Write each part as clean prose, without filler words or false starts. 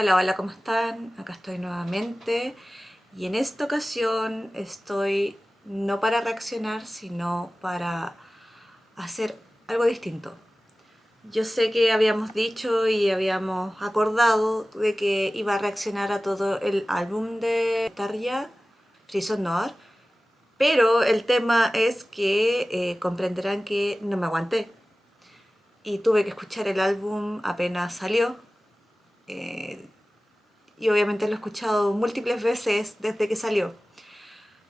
Hola, hola, ¿cómo están? Acá estoy nuevamente y en esta ocasión estoy no para reaccionar, sino para hacer algo distinto. Yo sé que habíamos dicho y habíamos acordado de que iba a reaccionar a todo el álbum de Tarja, Prison Noir, pero el tema es que comprenderán que no me aguanté y tuve que escuchar el álbum apenas salió. Eh, y obviamente lo he escuchado múltiples veces desde que salió.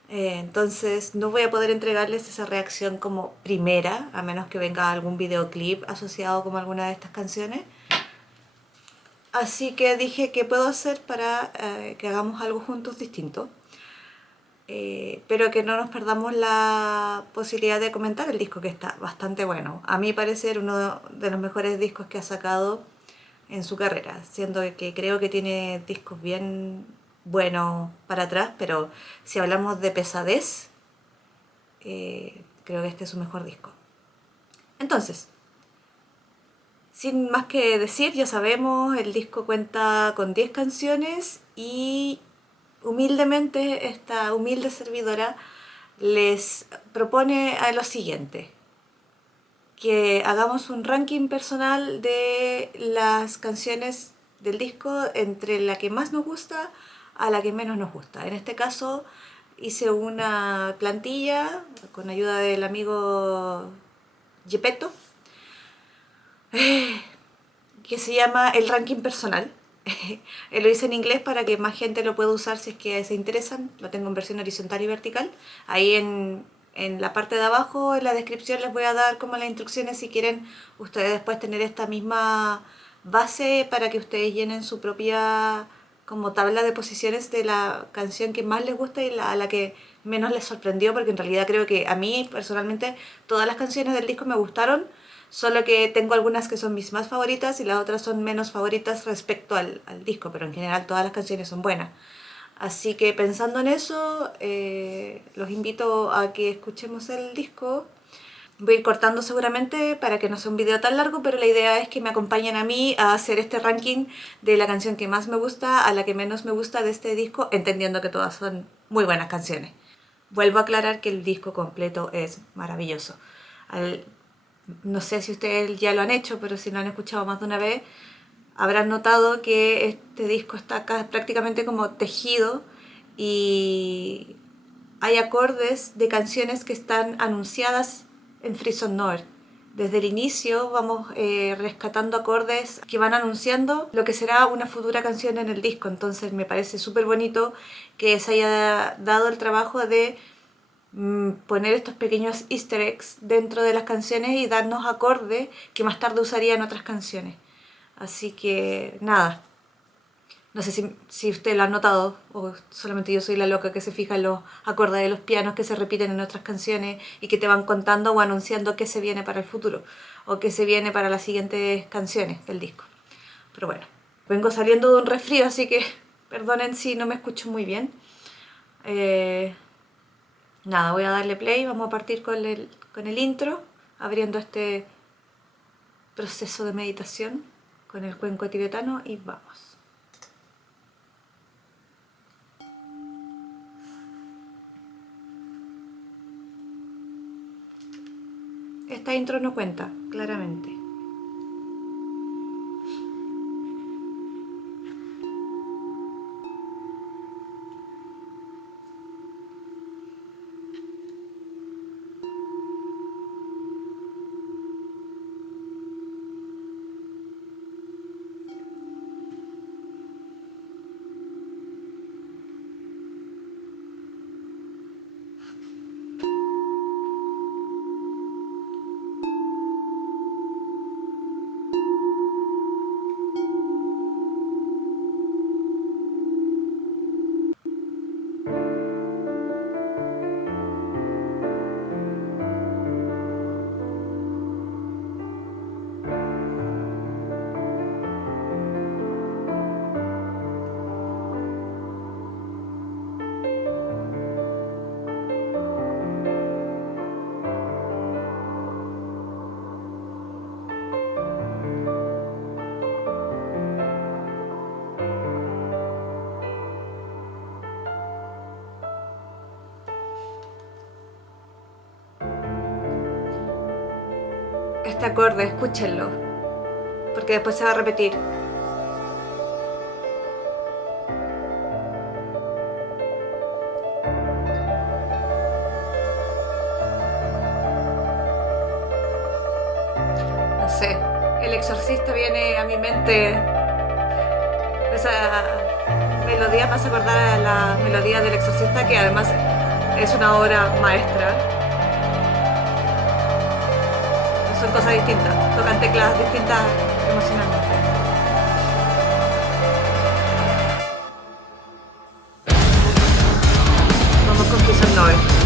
Entonces no voy a poder entregarles esa reacción como primera, a menos que venga algún videoclip asociado con alguna de estas canciones. Así que dije, ¿qué puedo hacer para que hagamos algo juntos distinto? Pero que no nos perdamos la posibilidad de comentar el disco, que está bastante bueno. A mi parecer, uno de los mejores discos que ha sacado en su carrera, siendo que creo que tiene discos bien buenos para atrás, pero si hablamos de pesadez, creo que este es su mejor disco. Entonces, sin más que decir, ya sabemos, el disco cuenta con 10 canciones y humildemente esta humilde servidora les propone a lo siguiente: que hagamos un ranking personal de las canciones del disco entre la que más nos gusta a la que menos nos gusta. En este caso hice una plantilla con ayuda del amigo Gepetto, que se llama el ranking personal. Lo hice en inglés para que más gente lo pueda usar si es que se interesan. Lo tengo en versión horizontal y vertical. Ahí en la parte de abajo, en la descripción, les voy a dar como las instrucciones si quieren ustedes después tener esta misma base para que ustedes llenen su propia como tabla de posiciones de la canción que más les gusta y a la que menos les sorprendió, porque en realidad creo que a mí personalmente todas las canciones del disco me gustaron, solo que tengo algunas que son mis más favoritas y las otras son menos favoritas respecto al disco, pero en general todas las canciones son buenas. Así que pensando en eso, los invito a que escuchemos el disco. Voy a ir cortando seguramente para que no sea un video tan largo, pero la idea es que me acompañen a mí a hacer este ranking de la canción que más me gusta a la que menos me gusta de este disco, entendiendo que todas son muy buenas canciones. Vuelvo a aclarar que el disco completo es maravilloso. Al, no sé si ustedes ya lo han hecho, pero si lo han escuchado más de una vez, habrán notado que este disco está acá prácticamente como tejido y hay acordes de canciones que están anunciadas en Free Noir. Desde el inicio vamos rescatando acordes que van anunciando lo que será una futura canción en el disco. Entonces me parece súper bonito que se haya dado el trabajo de poner estos pequeños easter eggs dentro de las canciones y darnos acordes que más tarde usaría en otras canciones. Así que nada, no sé si usted lo ha notado o solamente yo soy la loca que se fija en los acordes de los pianos que se repiten en otras canciones y que te van contando o anunciando qué se viene para el futuro o qué se viene para las siguientes canciones del disco. Pero bueno, vengo saliendo de un resfrío, así que perdonen si no me escucho muy bien. Eh, Nada, voy a darle play, vamos a partir con el intro, abriendo este proceso de meditación con el cuenco tibetano y vamos. Esta intro no cuenta, claramente. este acorde, escúchenlo, porque después se va a repetir. No sé, El Exorcista viene a mi mente, esa melodía me hace acordar a la melodía del Exorcista, que además es una obra maestra. Son cosas distintas, tocan teclas distintas emocionalmente. Vamos con Kiss and Noise.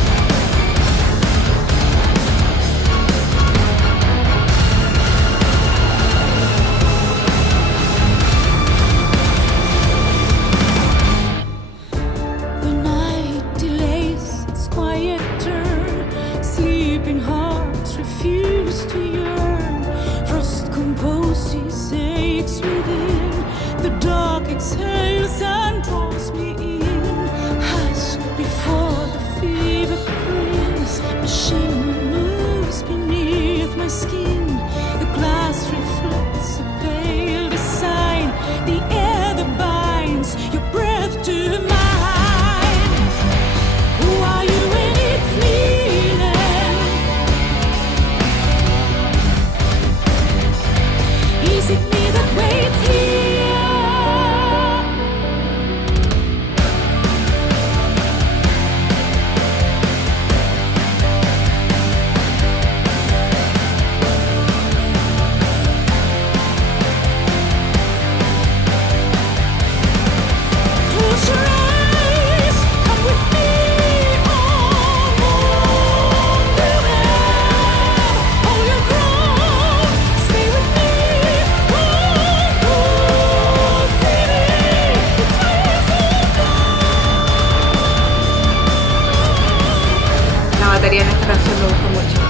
En esta canción me gustó mucho.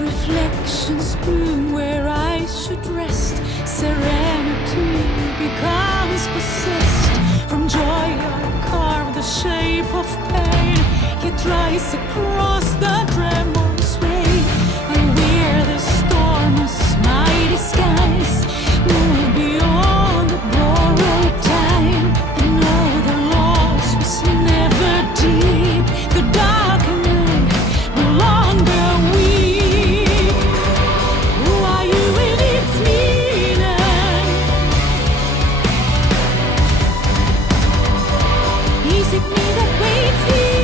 Reflections bloom where I should rest. Serenity becomes possessed. From joy I carve the shape of pain. It rise across the tremor's way. I wear the storm's mighty skies. Move beyond the borrowed time. I know the loss was never deep. The dark and night no longer weep. Who are you in its meaning? Is it me that waits here?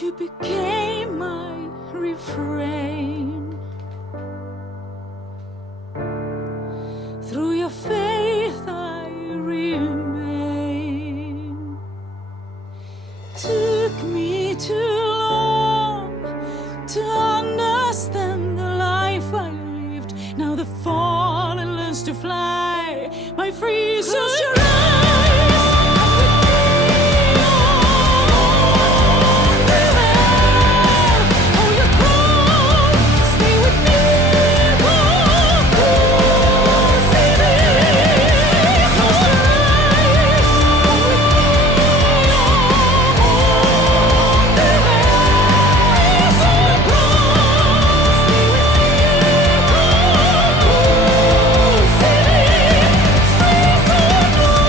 You became my refrain. Through your faith I remain. Took me too long to understand the life I lived. Now the fallen learns to fly. My free soul. Close your eyes. No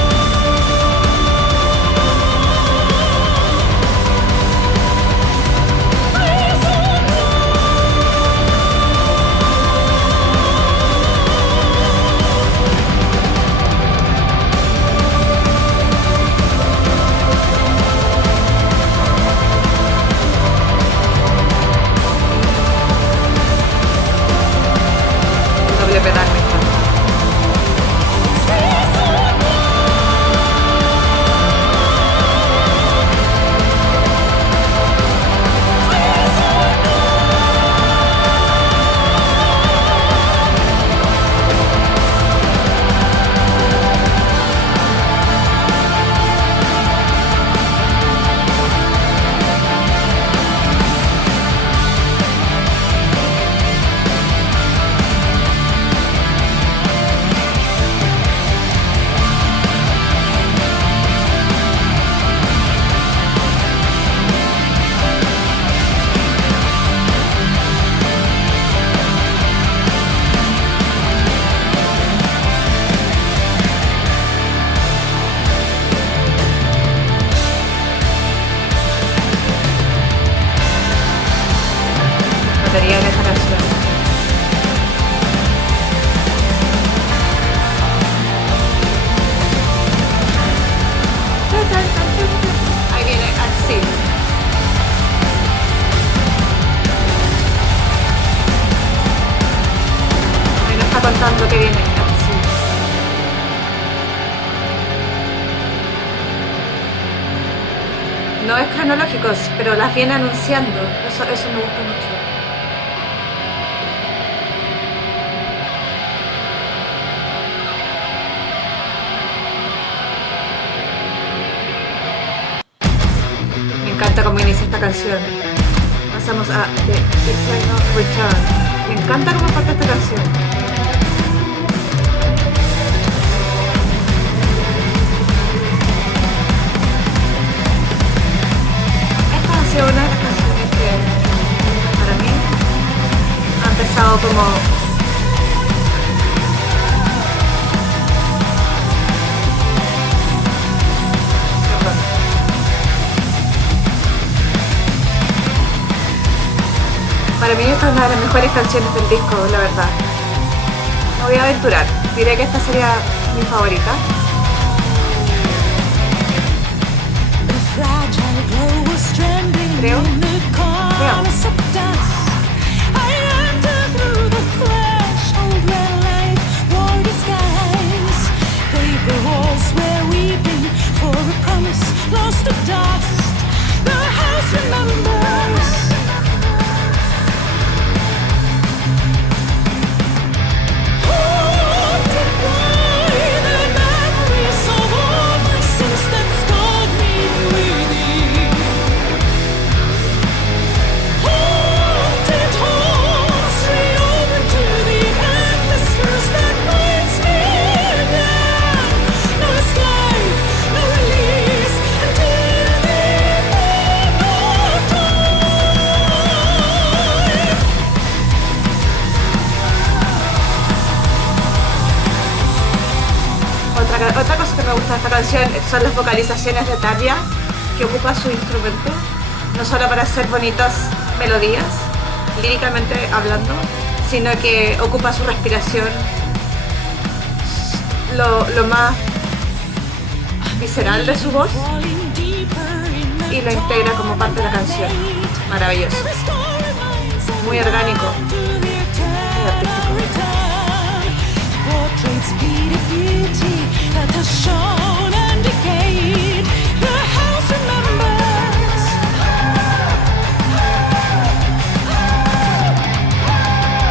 contando que viene. Sí. No es cronológico, pero las viene anunciando. Eso me gusta mucho. Me encanta cómo inicia esta canción. Pasamos a The Eternal Return. Me encanta cómo parte esta canción. Esta ha sido una de las canciones que para mí ha empezado como para mí esta es una de las mejores canciones del disco, la verdad. Me voy a aventurar. Diré que esta sería mi favorita. Creo. Otra cosa que me gusta de esta canción son las vocalizaciones de Tarja, que ocupa su instrumento, no solo para hacer bonitas melodías, líricamente hablando, sino que ocupa su respiración, lo más visceral de su voz, y lo integra como parte de la canción. Maravilloso. Muy orgánico. Muy artístico. That has shown and decayed. The house remembers.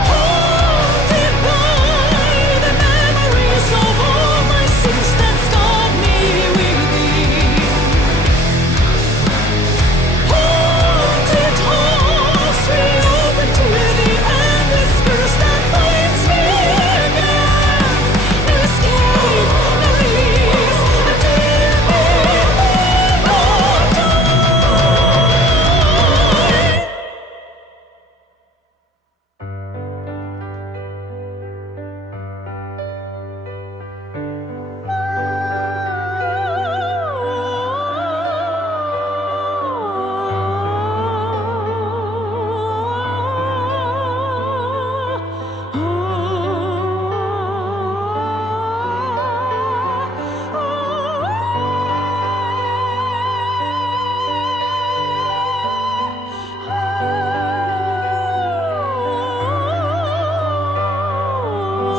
Haunted by the memories of all my sins that scarred me within. Haunted halls reopen to the endless curse that binds me again. No escape.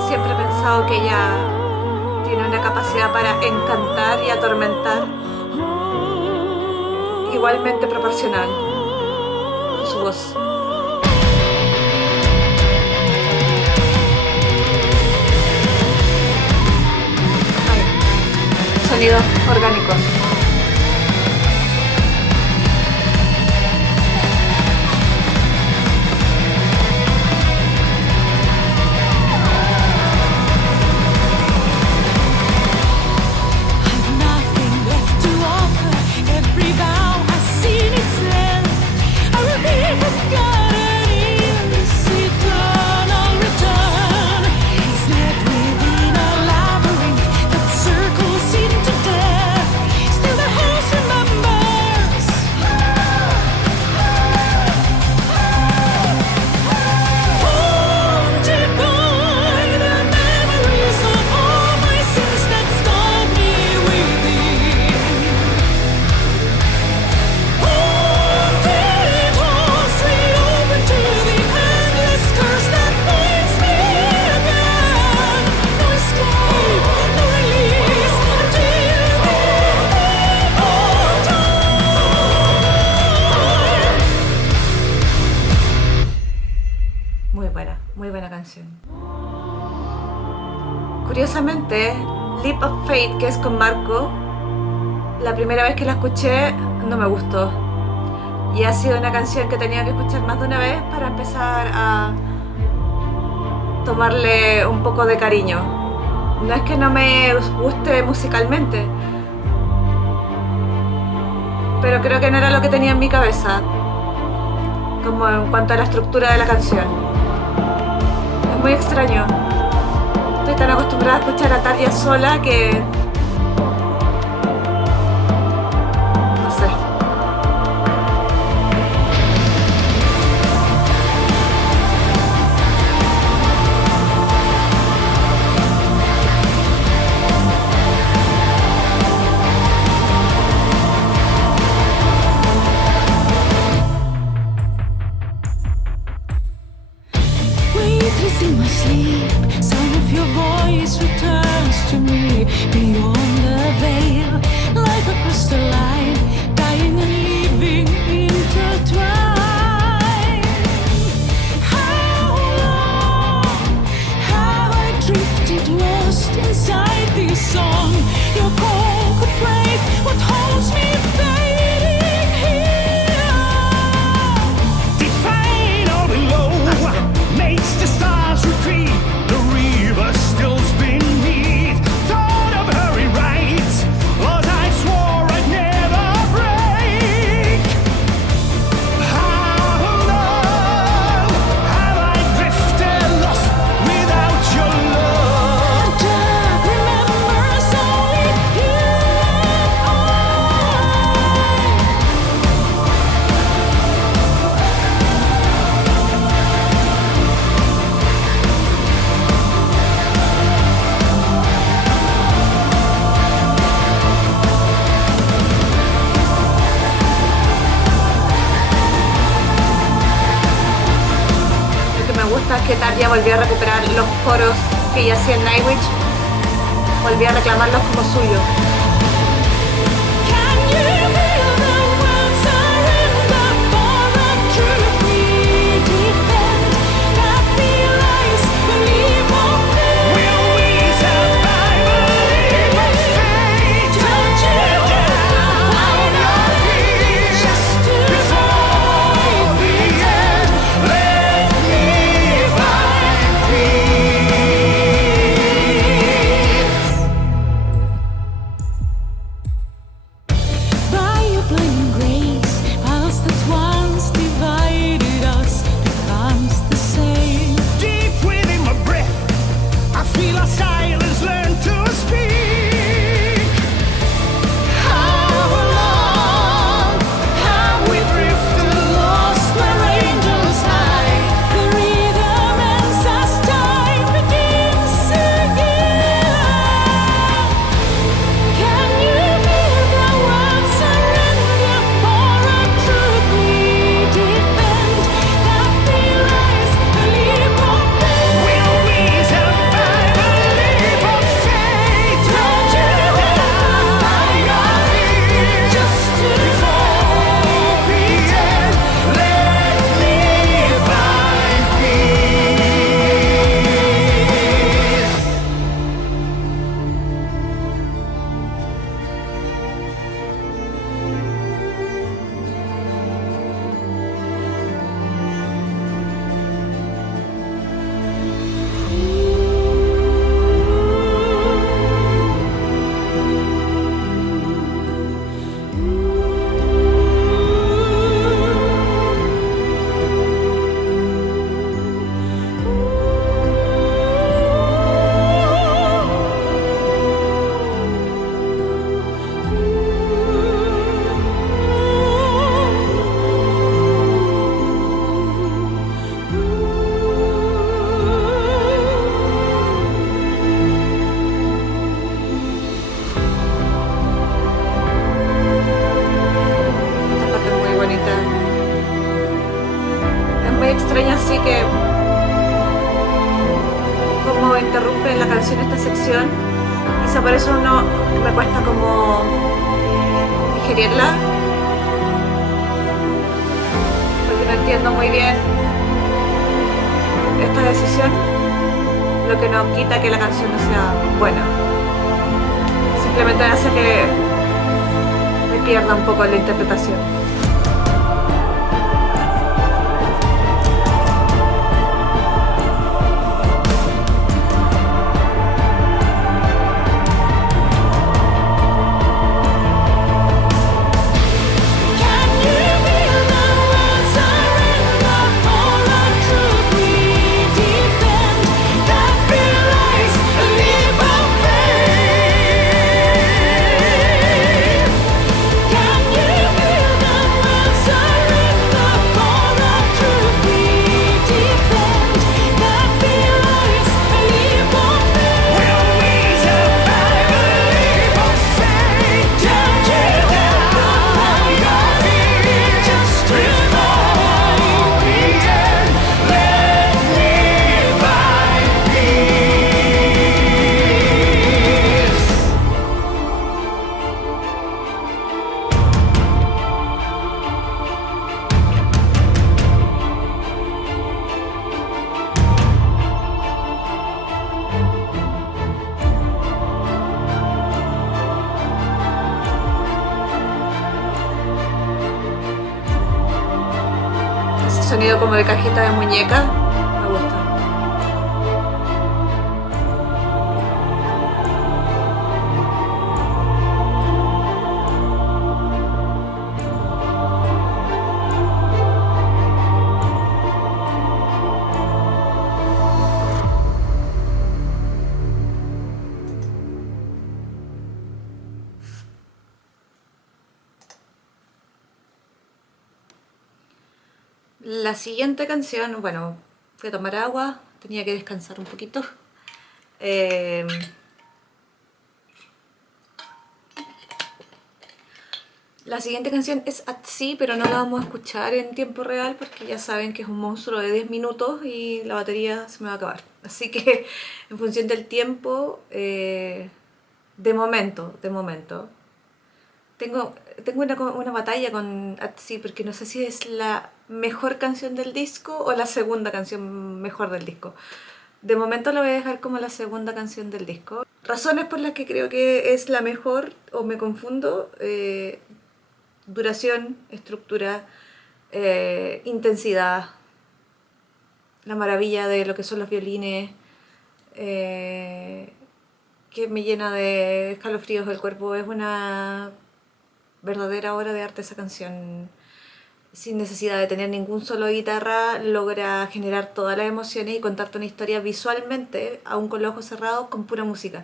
Siempre he pensado que ella tiene una capacidad para encantar y atormentar igualmente proporcional con su voz. Sonidos orgánicos. Within a labyrinth that circles into death. Curiosamente, Leap of Faith, que es con Marco, la primera vez que la escuché no me gustó. Y ha sido una canción que he tenido que escuchar más de una vez para empezar a tomarle un poco de cariño. No es que no me guste musicalmente, pero creo que no era lo que tenía en mi cabeza, como en cuanto a la estructura de la canción. Es muy extraño. Estoy tan acostumbrada a escuchar a Tarja sola que... no sé. Weightless in my sleep, sound of your voice returns to me beyond the veil. Life across the line, dying and living intertwined. How long have I drifted, lost inside this song? Your call could break what holds me fading here. Define or below makes the stars retreat. The river still beneath. Thought of her rewrite, 'cause I swore I'd never break. How long have I drifted lost without your love? Dark remembers only you and I. Lo que me gusta es que Tarja volvió a recuperar los coros que ella hacía en Nightwish, volvió a reclamarlos como suyos. Can you feel the world surrender for a truth we defend? That belies the leap of faith. Will we survive a leap of faith? Don't you find our feet just to Before the end, let me find peace. by your blinding grace, past that once divided us becomes the same. Deep within my breath, I feel our silence learn to speak. How long have we drifted lost where angels hide? The rhythm ends as time begins again. Can you feel the world surrender for a truth we defend? That belies the leap of faith. Will we survive a leap of faith? Don't you find our feet just to Before the end, let me find peace. Esta parte es muy bonita. Es muy extraño así que como interrumpe la canción esta sección. Quizá por eso no me cuesta como digerirla, porque no entiendo muy bien esta decisión. lo que no quita que la canción no sea buena. Simplemente hace que me pierda un poco la interpretación. Sonido como de cajita de muñeca, me gusta. La siguiente canción, bueno, fui a tomar agua, tenía que descansar un poquito. La siguiente canción es At Sea, pero no la vamos a escuchar en tiempo real porque ya saben que es un monstruo de 10 minutos y la batería se me va a acabar. Así que en función del tiempo, de momento, tengo una batalla con At Sea porque no sé si es la mejor canción del disco o la segunda canción mejor del disco. De momento lo voy a dejar como la segunda canción del disco. Razones por las que creo que es la mejor o me confundo: duración, estructura, intensidad, la maravilla de lo que son los violines, que me llena de escalofríos el cuerpo. Es una verdadera obra de arte esa canción. Sin necesidad de tener ningún solo de guitarra, logra generar todas las emociones y contarte una historia visualmente, aún con los ojos cerrados, con pura música.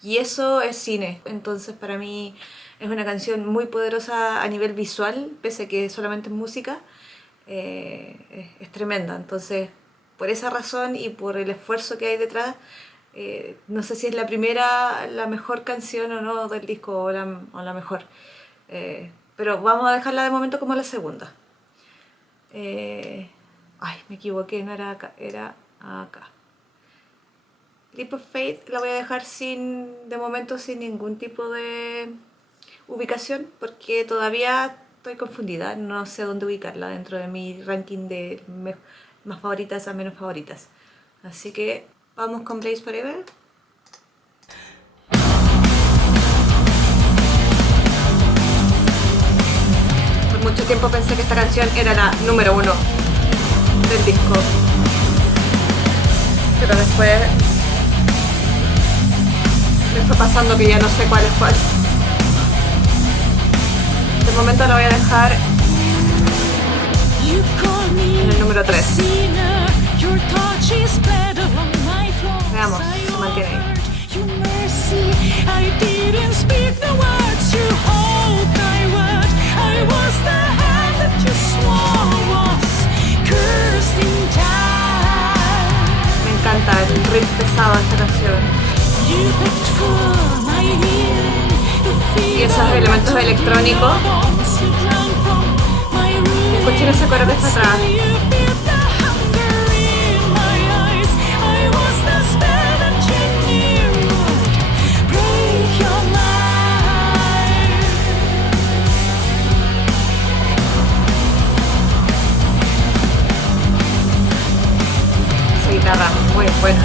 Y eso es cine. Entonces para mí es una canción muy poderosa a nivel visual, pese a que solamente es música. Es tremenda. Entonces, por esa razón y por el esfuerzo que hay detrás, no sé si es la primera, la mejor canción o no del disco o la mejor. Pero vamos a dejarla de momento como la segunda. Ay, me equivoqué, no era acá, era acá. Leap of Faith la voy a dejar de momento sin ningún tipo de ubicación porque todavía estoy confundida, no sé dónde ubicarla dentro de mi ranking de más favoritas a menos favoritas. Así que vamos con Blaze Forever. Mucho tiempo pensé que esta canción era la número 1 del disco, pero después me fue pasando que ya no sé cuál es cuál. De momento la voy a dejar en el número 3. Veamos si se mantiene ahí. Me encanta el riff pesado de esta canción. Y esos elementos electrónicos. Escuchen ese coro que está atrás. Esa guitarra muy buena.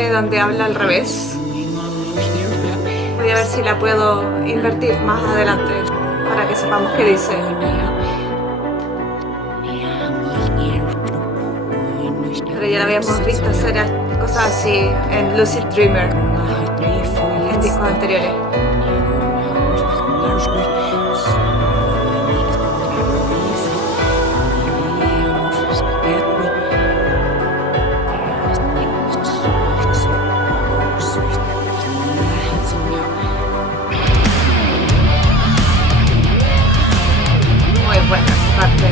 parte donde habla al revés. Voy a ver si la puedo invertir más adelante para que sepamos qué dice. Pero ya lo habíamos visto hacer cosas así en Lucid Dreamer, en discos anteriores. Muy buena esa parte.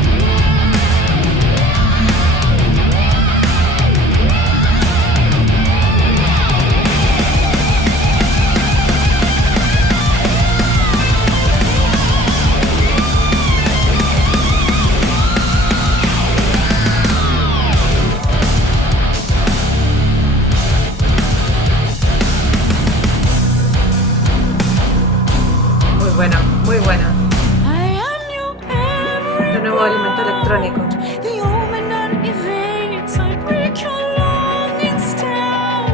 Muy buena, muy buena. I am your every De nuevo elemento electrónico. the omen unevades. I break your longings down.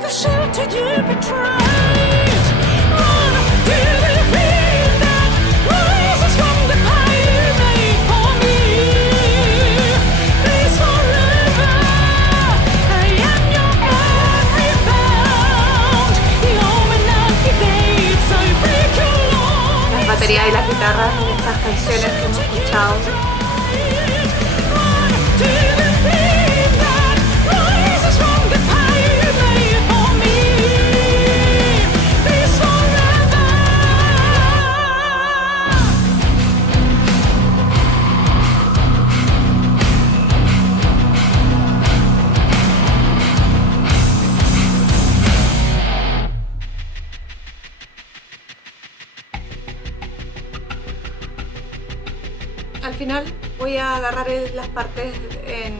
The shelter you betrayed. Run to the field that rises from the pile you made for me. Please forever. I am your every bound. The omen unevades. I break your longings. Las baterías y las guitarras en estas canciones que hemos escuchado. To the thing that rises from the pile you made for me. Please forever. Al final voy a agarrar las partes que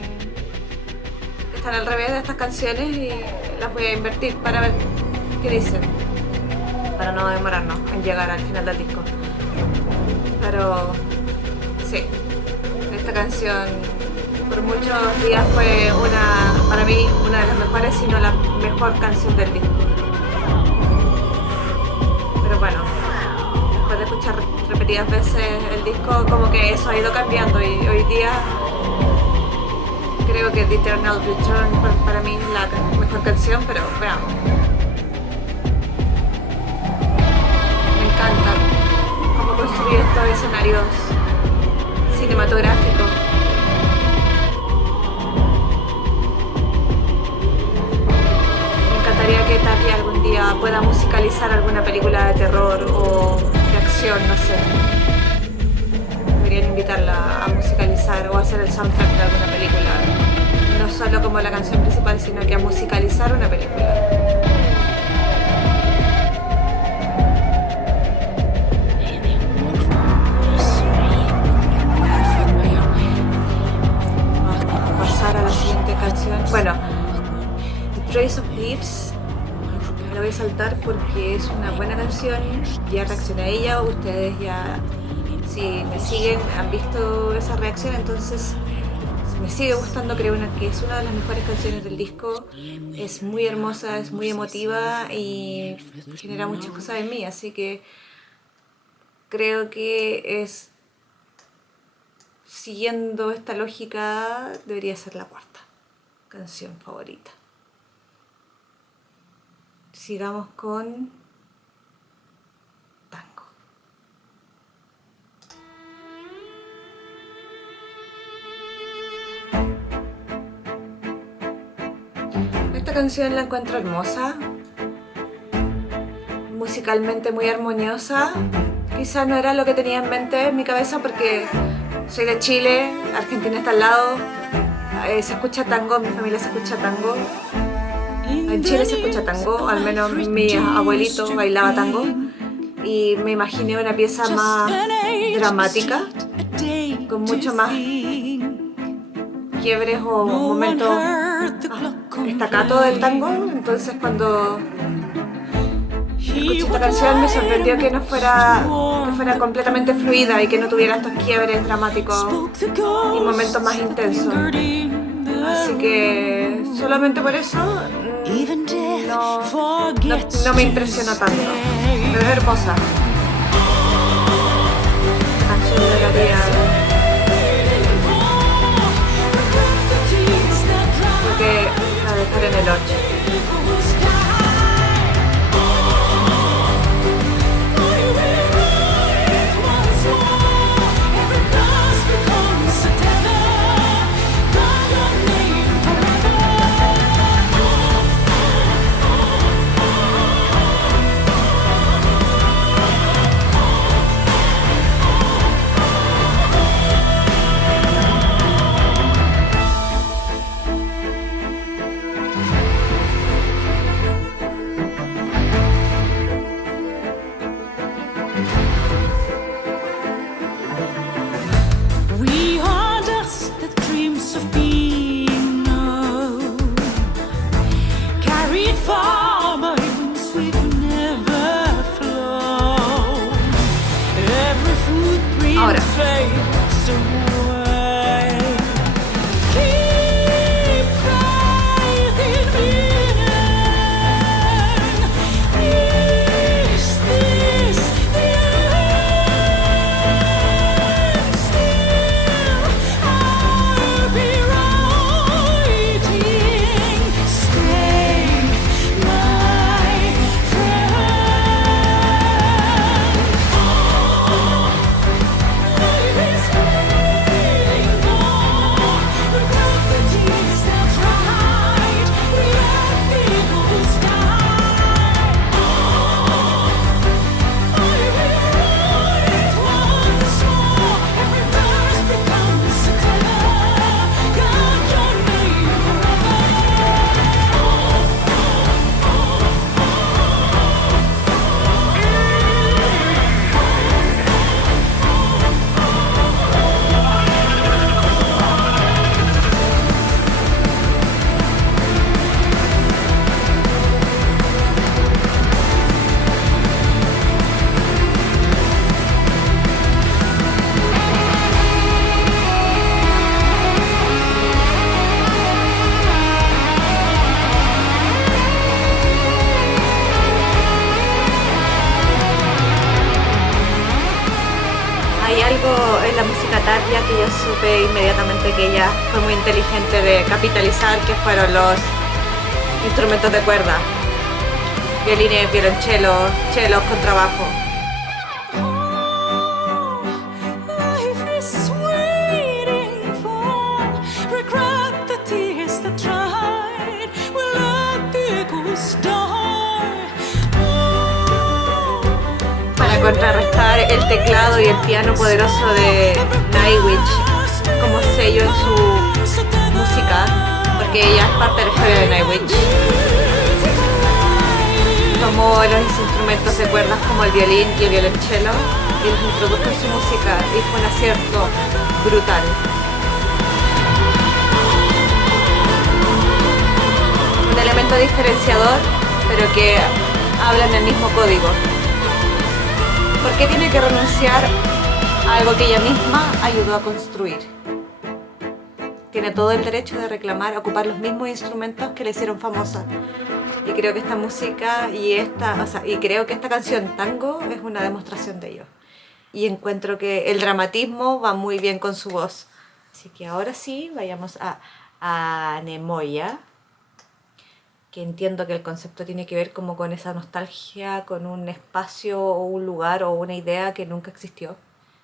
están al revés de estas canciones y las voy a invertir para ver qué dicen, para no demorarnos en llegar al final del disco. Pero sí, esta canción por muchos días fue para mí una de las mejores, si no la mejor canción del disco. Pero bueno, después de escuchar repetidas veces el disco, como que eso ha ido cambiando y hoy día creo que The Eternal Return para mí es la mejor canción, pero veamos. Me encanta cómo construye estos escenarios cinematográficos. Me encantaría que Tapia algún día pueda musicalizar alguna película de terror o de acción, no sé. Deberían invitarla a musicalizar o a hacer el soundtrack de alguna película. No solo como la canción principal, sino que a musicalizar una película. Pasar a la siguiente canción. Bueno, The Trace of Leaves la voy a saltar porque es una buena canción. Ya reaccioné a ella, ustedes ya, si me siguen, han visto esa reacción, entonces me sigue gustando. Creo que es una de las mejores canciones del disco. Es muy hermosa, es muy emotiva y genera muchas cosas en mí, así que creo que siguiendo esta lógica, debería ser la cuarta canción favorita. Sigamos con Tango. Esta canción la encuentro hermosa, musicalmente muy armoniosa. Quizás no era lo que tenía en mente en mi cabeza porque soy de Chile, Argentina está al lado, se escucha tango, mi familia se escucha tango. En Chile se escucha tango, al menos mi abuelito bailaba tango. Y me imaginé una pieza más dramática, con mucho más quiebres o momentos estacato del tango. Entonces cuando escuché esta canción me sorprendió que fuera completamente fluida y que no tuviera estos quiebres dramáticos y momentos más intensos. Así que solamente por eso Even death no, forgets no me to impresionó tanto. stay. Pero es hermosa. Canción de la vida. Creo que la dejaré en el 8. We are dust that dreams of being known, carried far by winds we've never flown. Every footprint Ahora. fades away. Keep faith in meaning. Is this the end? Still, I'll be writing. Stay, my friend. Life is meaningful. Regret the deeds that tried. We let the eagles die. I will write once more. Every verse becomes a teller. God, your name forever. Hay algo en la música Tarja que yo supe inmediatamente que ella fue muy inteligente de capitalizar, que fueron los instrumentos de cuerda. Violines, violonchelos, chelos, contrabajo. Life is waiting for regret the tears that tried. We'll let the echoes die. Para contrarrestar el teclado y el piano poderoso de Nightwish como sello en su música, porque ella es parte de la historia de Nightwish. Tomó los instrumentos de cuerdas como el violín y el violonchelo y los introdujo en su música y fue un acierto brutal. Un elemento diferenciador, pero que habla en el mismo código. ¿Por qué tiene que renunciar a algo que ella misma ayudó a construir? Tiene todo el derecho de reclamar, ocupar los mismos instrumentos que le hicieron famosa. Y creo que esta música y creo que esta canción Tango es una demostración de ello. Y encuentro que el dramatismo va muy bien con su voz. Así que ahora sí, vayamos a Anemoya, que entiendo que el concepto tiene que ver como con esa nostalgia, con un espacio o un lugar o una idea que nunca existió,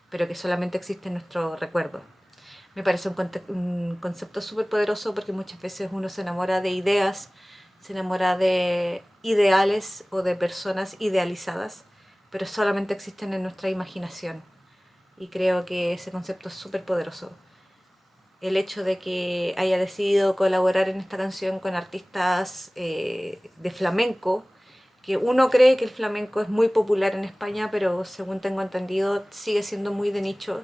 pero que solamente existe en nuestro recuerdo. Me parece un concepto súper poderoso porque muchas veces uno se enamora de ideas, se enamora de ideales o de personas idealizadas, pero solamente existen en nuestra imaginación. Y creo que ese concepto es súper poderoso. El hecho de que haya decidido colaborar en esta canción con artistas de flamenco, que uno cree que el flamenco es muy popular en España, pero según tengo entendido sigue siendo muy de nicho,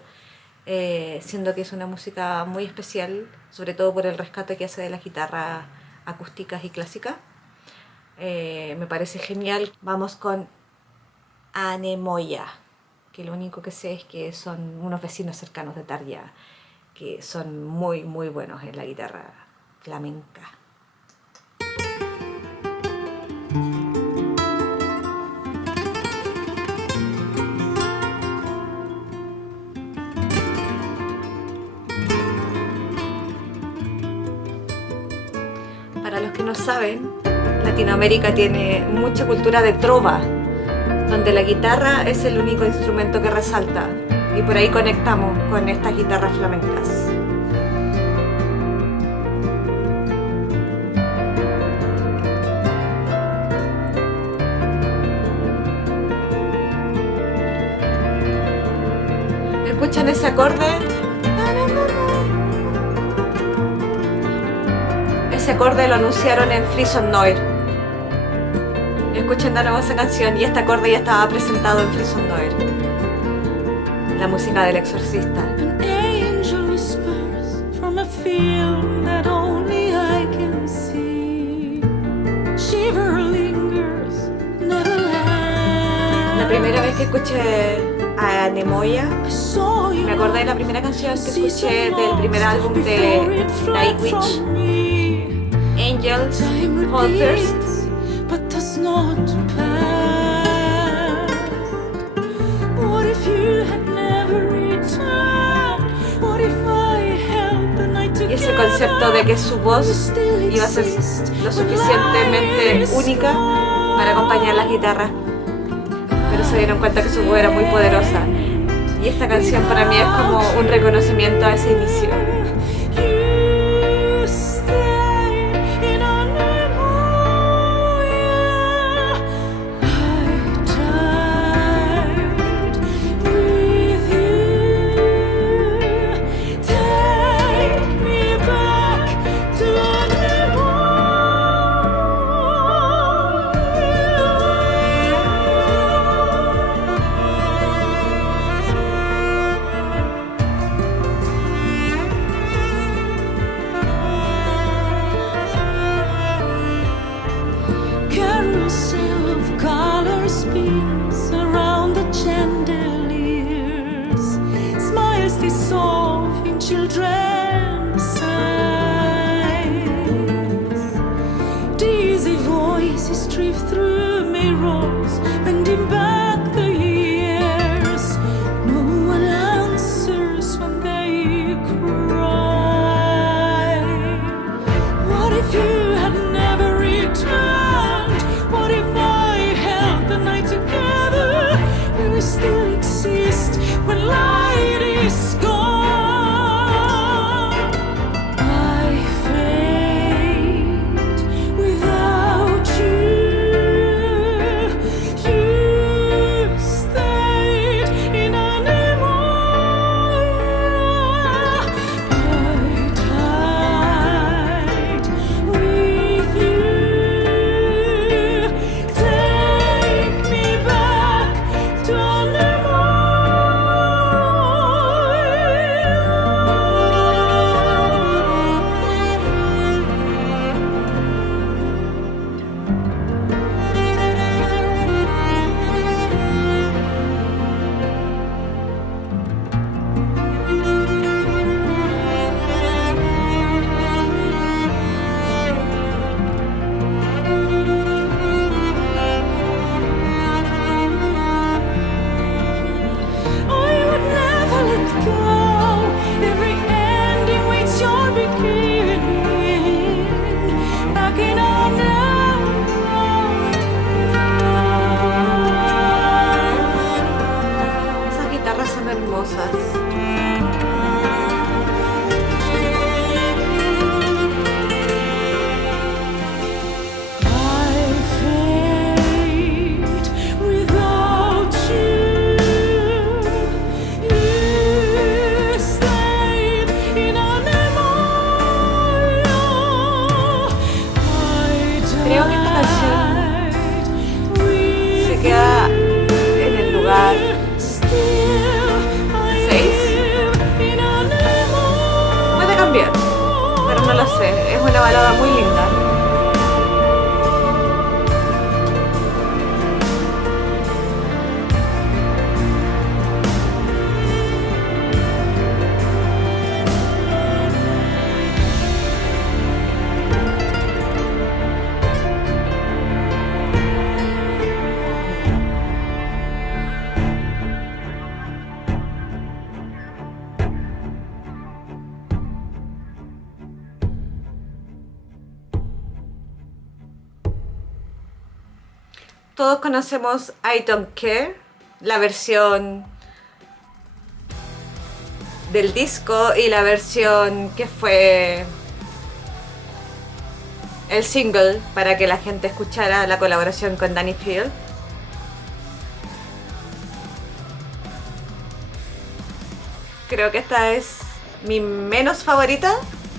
siendo que es una música muy especial, sobre todo por el rescate que hace de las guitarras acústicas y clásicas. Me parece genial. Vamos con Anemoya, que lo único que sé es que son unos vecinos cercanos de Tarja, que son muy muy buenos en la guitarra flamenca. Para los que no saben, Latinoamérica tiene mucha cultura de trova, donde la guitarra es el único instrumento que resalta, y por ahí conectamos con estas guitarras flamencas. ¿Escuchan ese acorde? Ese acorde lo anunciaron en Frison Noir. Escuchen de nuevo esa canción y este acorde ya estaba presentado en Frison Noir. La música del exorcista. An angel whispers from a field that only I can see. Shiver lingers, never lands. La primera vez que escuché a Nemoya, I saw you me acordé de la primera canción que escuché del primer álbum de Nightwish, Angels, Fall First. But does not pass. What if you had never returned? What if I held the night together? Y ese concepto de que su voz iba a ser lo suficientemente única para acompañar las guitarras, pero se dieron cuenta que su voz era muy poderosa. Y esta canción para mí es como un reconocimiento a ese inicio. You stay in our memory. I died with you. Take me back to our carousel of color spins around the chandeliers. Smiles dissolve in children's eyes. Dizzy voices drift through mirrors, bending back the years. No one answers when they cry. What if you had never returned? What if I held the night together? Will we still exist when light is gone? I fade without you. You Todos conocemos I Don't Care, la versión del disco y la versión que fue el single para que la gente escuchara la colaboración con Danny Field. Creo que esta es mi menos favorita,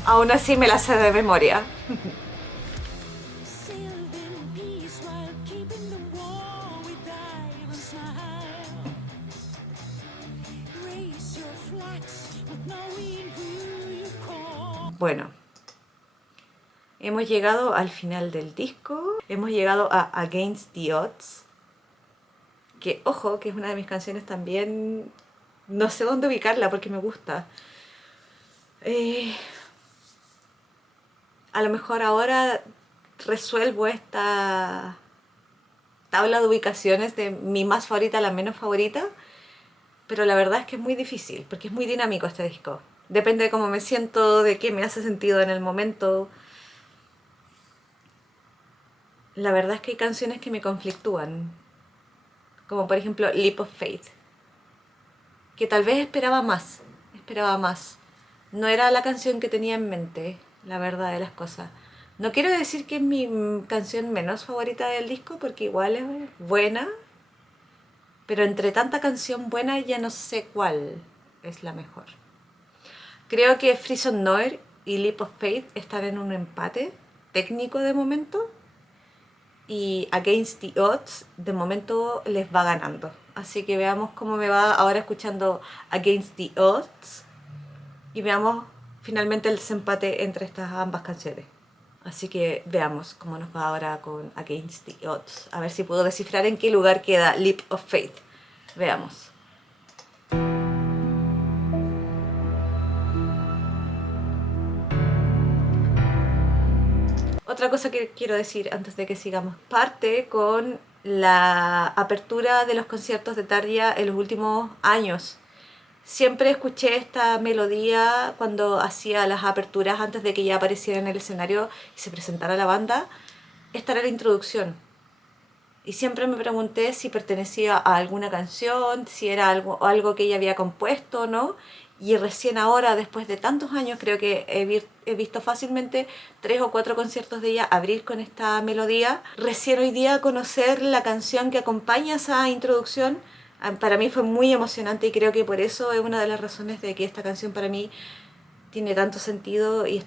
aún así me la sé de memoria. Bueno, hemos llegado al final del disco, hemos llegado a Against the Odds, que ojo, que es una de mis canciones también, no sé dónde ubicarla porque me gusta. A lo mejor ahora resuelvo esta tabla de ubicaciones de mi más favorita a la menos favorita, pero la verdad es que es muy difícil porque es muy dinámico este disco. Depende de cómo me siento, de qué me hace sentido en el momento. La verdad es que hay canciones que me conflictúan, como por ejemplo Leap of Faith, que tal vez esperaba más. No era la canción que tenía en mente, la verdad de las cosas. No quiero decir que es mi canción menos favorita del disco, porque igual es buena, pero entre tanta canción buena ya no sé cuál es la mejor. Creo que Frozen Noir y Leap of Faith están en un empate técnico de momento, y Against the Odds de momento les va ganando. Así que veamos cómo me va ahora escuchando Against the Odds y veamos finalmente el desempate entre estas ambas canciones. Así que veamos cómo nos va ahora con Against the Odds. A ver si puedo descifrar en qué lugar queda Leap of Faith. Veamos. Otra cosa que quiero decir antes de que sigamos. Parte con la apertura de los conciertos de Tarja en los últimos años. Siempre escuché esta melodía cuando hacía las aperturas antes de que ya apareciera en el escenario y se presentara la banda. Esta era la introducción. Y siempre me pregunté si pertenecía a alguna canción, si era algo que ella había compuesto o no. Y recién ahora, después de tantos años, creo que he visto fácilmente 3 o 4 conciertos de ella abrir con esta melodía. Recién hoy día conocer la canción que acompaña esa introducción, para mí fue muy emocionante y creo que por eso es una de las razones de que esta canción para mí tiene tanto sentido y es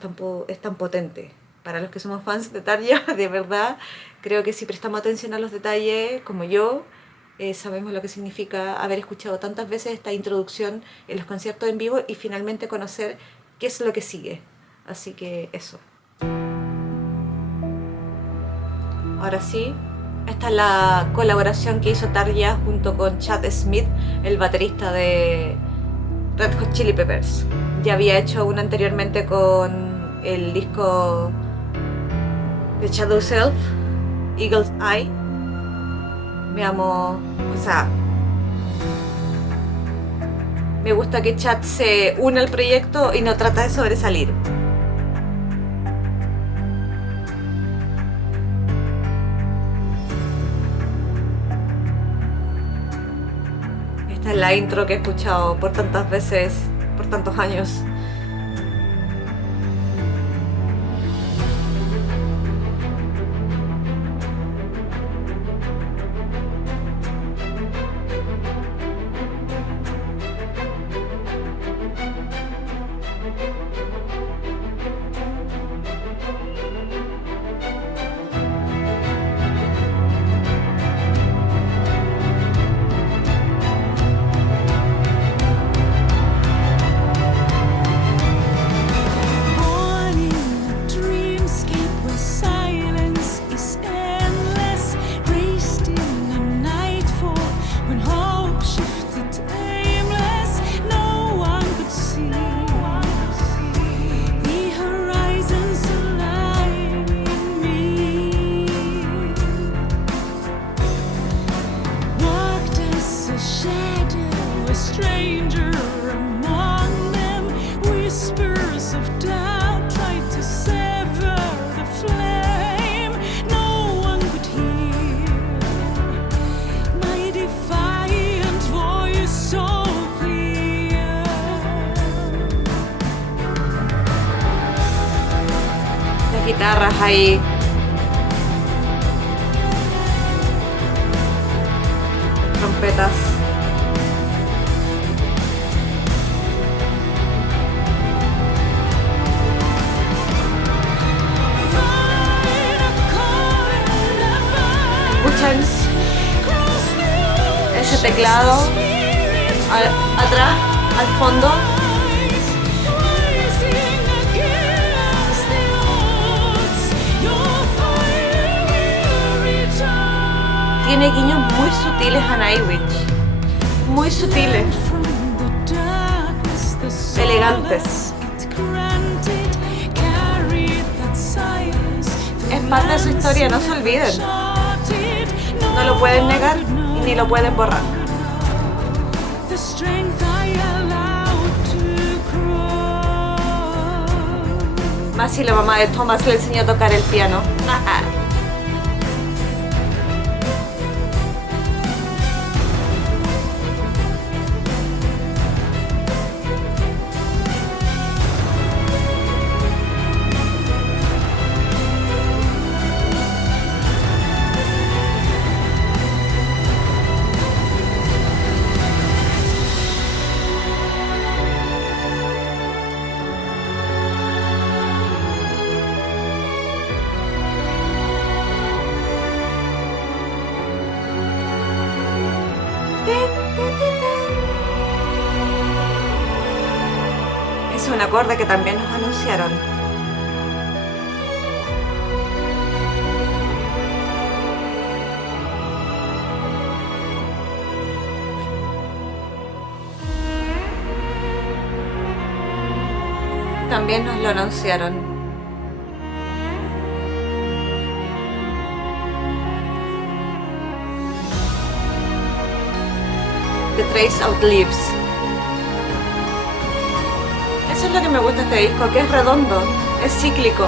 tan potente. Para los que somos fans de Tarja, de verdad, creo que si prestamos atención a los detalles, como yo, sabemos lo que significa haber escuchado tantas veces esta introducción en los conciertos en vivo y finalmente conocer qué es lo que sigue. Así que eso. Ahora sí, esta es la colaboración que hizo Tarja junto con Chad Smith, el baterista de Red Hot Chili Peppers. Ya había hecho una anteriormente con el disco de Shadow Self, Eagle's Eye. Me gusta que Chad se une al proyecto y no trata de sobresalir. Esta es la intro que he escuchado por tantas veces, por tantos años. guitarras ahí. Trompetas. Escuchan ese teclado atrás, al fondo. Tiene guiños muy sutiles a Nightwish. Muy sutiles. Elegantes. Es parte de su historia, no se olviden. No lo pueden negar y ni lo pueden borrar. Más si la mamá de Thomas le enseñó a tocar el piano. Es un acorde que también nos anunciaron. También nos lo anunciaron. The Trace Outlives. Eso es lo que me gusta de este disco, que es redondo, es cíclico.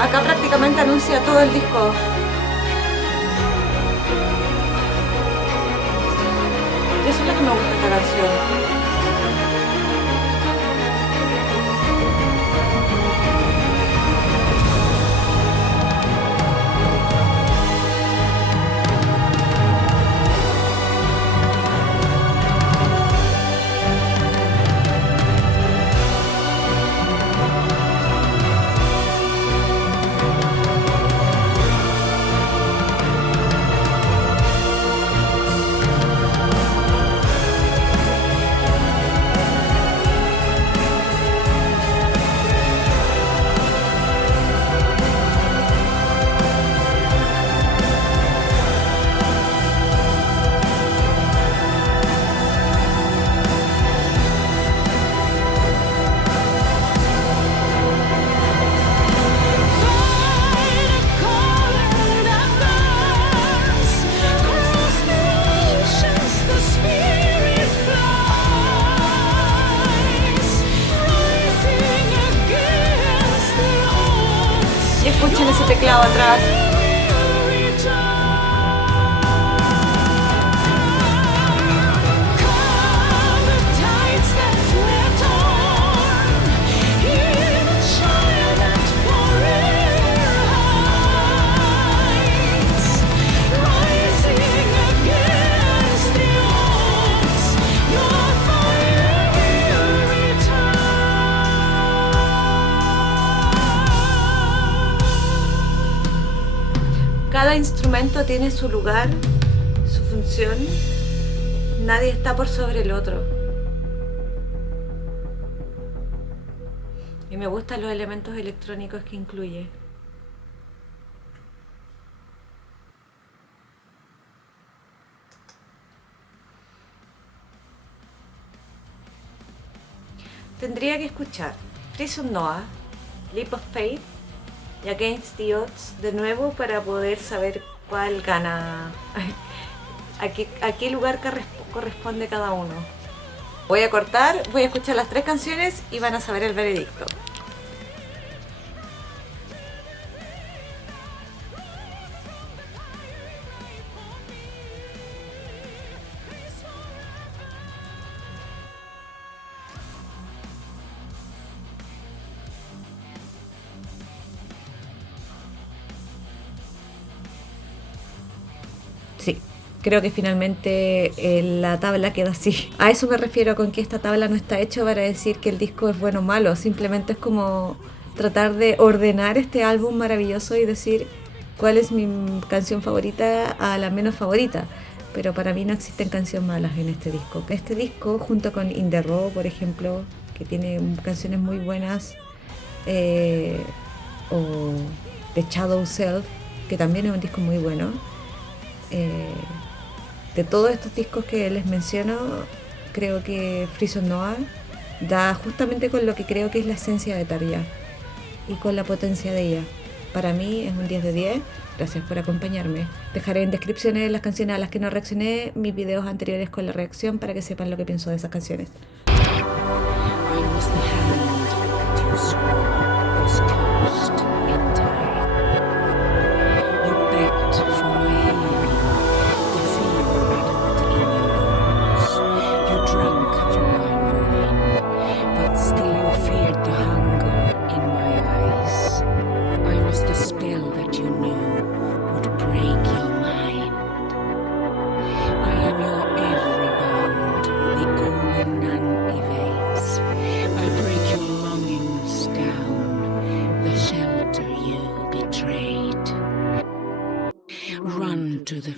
Acá prácticamente anuncia todo el disco. Y eso es lo que me gusta de esta canción. Escuchen ese teclado atrás. Cada instrumento tiene su lugar, su función. Nadie está por sobre el otro. Y me gustan los elementos electrónicos que incluye. Tendría que escuchar Prison Noah, Leap of Faith y Against the Odds de nuevo para poder saber cuál gana, a qué lugar corresponde cada uno. Voy a cortar, voy a escuchar las 3 canciones y van a saber el veredicto. Sí, creo que finalmente la tabla queda así. A eso me refiero con que esta tabla no está hecha para decir que el disco es bueno o malo, simplemente es como tratar de ordenar este álbum maravilloso y decir cuál es mi canción favorita a la menos favorita. Pero para mí no existen canciones malas en este disco. Este disco, junto con In The Raw, por ejemplo, que tiene canciones muy buenas, o The Shadow Self, que también es un disco muy bueno. De todos estos discos que les menciono, creo que Frison Noir da justamente con lo que creo que es la esencia de Tarja y con la potencia de ella. Para mí es un 10 de 10. Gracias por acompañarme. Dejaré en descripciones las canciones a las que no reaccioné, mis videos anteriores con la reacción, para que sepan lo que pienso de esas canciones. I was the hand that you swore was cursed in time. You begged for my healing, the fear reddened in your eyes. You drank from my ruin, but still you feared the hunger in my eyes. I was the spell that you knew would break your mind. I am your every bound, the omen none evades. I break your longings down, the shelter you betrayed. Run to the